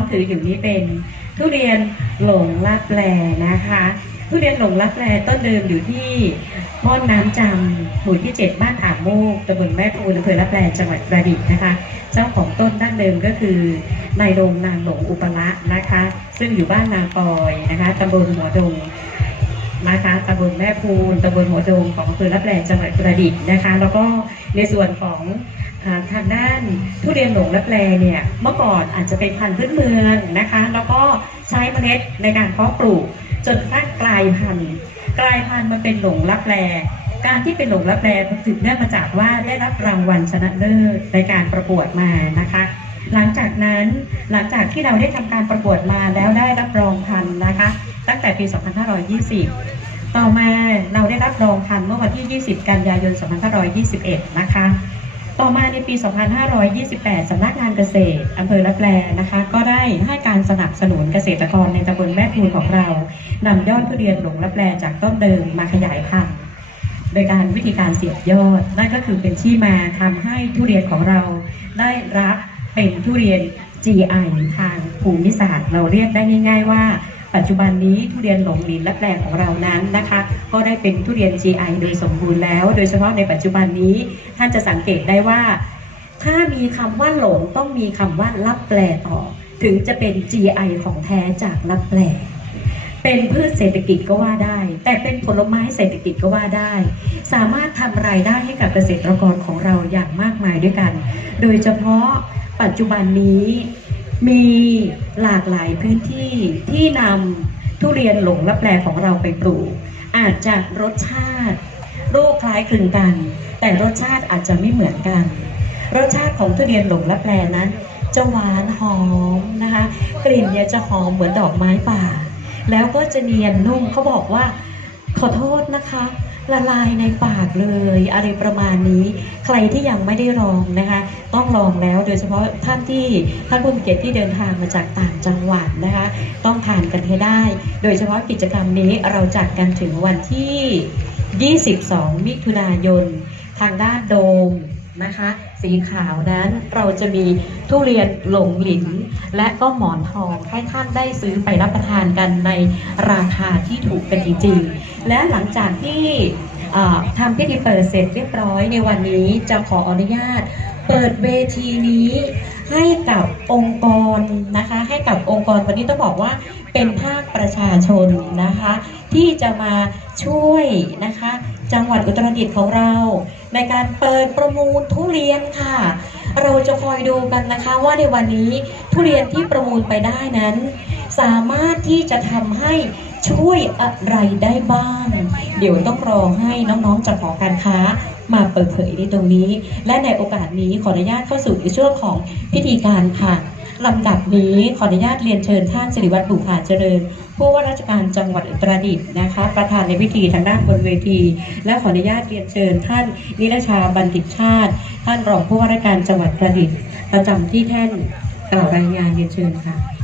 องถืออยู่นี้เป็นทุเรียนหลงลับแลนะคะ ทุเรียนหลงลับแลต้นเดิมอยู่ที่ม่อนน้ำจำหมู่ที่ 7 บ้านอ่างโมกตำบลแม่ปูนอำเภอลับแลจังหวัดกระบี่นะคะ เจ้าของต้นดั้งเดิมก็คือนายโรงนางหลงอุปละนะคะ ซึ่งอยู่บ้านนางกอยนะคะตำบลหัวดงนะคะตำบลแม่พูนตำบลหัวดงของอำเภอลับแลจังหวัดกระบี่นะคะ แล้วก็ในส่วนของ ทางด้านทุเรียนหลงลับแลเนี่ยเมื่อก่อนอาจจะเป็นพันธุ์พื้นเมืองนะคะ แล้วก็ใช้เมล็ดในการเพาะปลูก จนกระทั่งกลายพันธุ์กลายพันธุ์มาเป็นหลงลับแลการที่เป็นหลงลับแลสืบเนื่องมาจากว่าได้รับรางวัลชนะเลิศในการประกวดมานะคะ หลังจากนั้นหลังจากที่เราได้ทำการประกวดมาแล้วได้รับรองพันธุ์นะคะ ตั้งแต่ปี 2520 ต่อมาเราได้รับรองพันธุ์เมื่อวันที่ 20 กันยายน 2521 นะคะ ต่อมาในปี 2528 สำนักงานเกษตรอำเภอละแปลนะคะ ก็ได้ให้การสนับสนุนเกษตรกรในตำบลแม่พูนของเรานำยอดทุเรียนหลงละแปลจากต้นเดิมมาขยายพันธุ์โดยการวิธีการเสียบยอด นั่นก็คือเป็นที่มาทำให้ทุเรียนของเรา ได้รับเป็นทุเรียน GI ทางภูมิศาสตร์ เราเรียกได้ง่าย ๆ ว่า ปัจจุบันนี้ทุเรียนหลงหลินและแปลงของเรานั้นนะคะ ก็ได้เป็นทุเรียน GI โดยสมบูรณ์แล้ว โดยเฉพาะในปัจจุบันนี้ท่านจะสังเกตได้ว่า ถ้ามีคำว่าหลงต้องมีคำว่ารับแปลต่อ ถึงจะเป็น GI ของแท้จากรับแปลเป็นพืชเศรษฐกิจก็ว่าได้ แต่เป็นผลไม้เศรษฐกิจก็ว่าได้ สามารถทำรายได้ให้กับเกษตรกรของเราอย่างมากมายด้วยกัน โดยเฉพาะปัจจุบันนี้ มีหลากหลายพื้นที่ที่นำทุเรียนหลงและแปลของเราไปปลูก อาจจะรสชาติรูปคล้ายคลึงกัน แต่รสชาติอาจจะไม่เหมือนกัน รสชาติของทุเรียนหลงและแปลนั้นจะหวานหอมนะคะ กลิ่นเนี่ยจะหอมเหมือนดอกไม้ป่า แล้วก็จะเนียนนุ่มเขาบอกว่าขอโทษนะคะ ละลายในปากเลยอะไรประมาณนี้ ใครที่ยังไม่ได้ลองนะคะ ต้องลองแล้วโดยเฉพาะท่านที่ท่านผู้มีเกียรติที่เดินทางมาจากต่างจังหวัดนะคะ ต้องทานกันให้ได้ โดยเฉพาะกิจกรรมนี้เราจัดกันถึงวันที่ 22 มิถุนายน ทางด้านโดมนะคะ สีขาวนั้น เราจะมีทุเรียนหลงหลิน และก็หมอนทองให้ท่านได้ซื้อไปรับประทานกันในราคาที่ถูกกันจริงๆ และหลังจากที่ทำพิธีเปิดเสร็จเรียบร้อยในวันนี้จะขออนุญาต เปิดเวทีนี้ให้กับองค์กรนะคะ ให้กับองค์กรวันนี้ต้องบอกว่า เป็นภาคประชาชนนะคะ ที่จะมาช่วยนะคะ จังหวัดอุตรดิตถ์ของเรา ในการเปิดประมูลทุเรียนค่ะ เราจะคอยดูกันนะคะว่าในวันนี้ทุเรียนที่ประมูลไปได้นั้น สามารถที่จะทำให้ช่วยอะไรได้บ้าง เดี๋ยวต้องรอให้น้องๆจากหอการค้ามาเปิดเผยในตรงนี้ และในโอกาสนี้ขออนุญาตเข้าสู่ในช่วงของพิธีการค่ะ ลำดับนี้ขออนุญาตเรียนเชิญท่านสิริวัตรบุขาเจริญ ผู้ว่าราชการจังหวัดอุตรดิตถ์นะคะ ประธานในพิธีทางด้านบนเวที และขออนุญาตเรียนเชิญท่านนิรชาบัณฑิตชาติ ท่านรองผู้ว่าราชการจังหวัดอุตรดิตถ์ประจำที่แท่นกล่าวรายงานเรียนเชิญค่ะ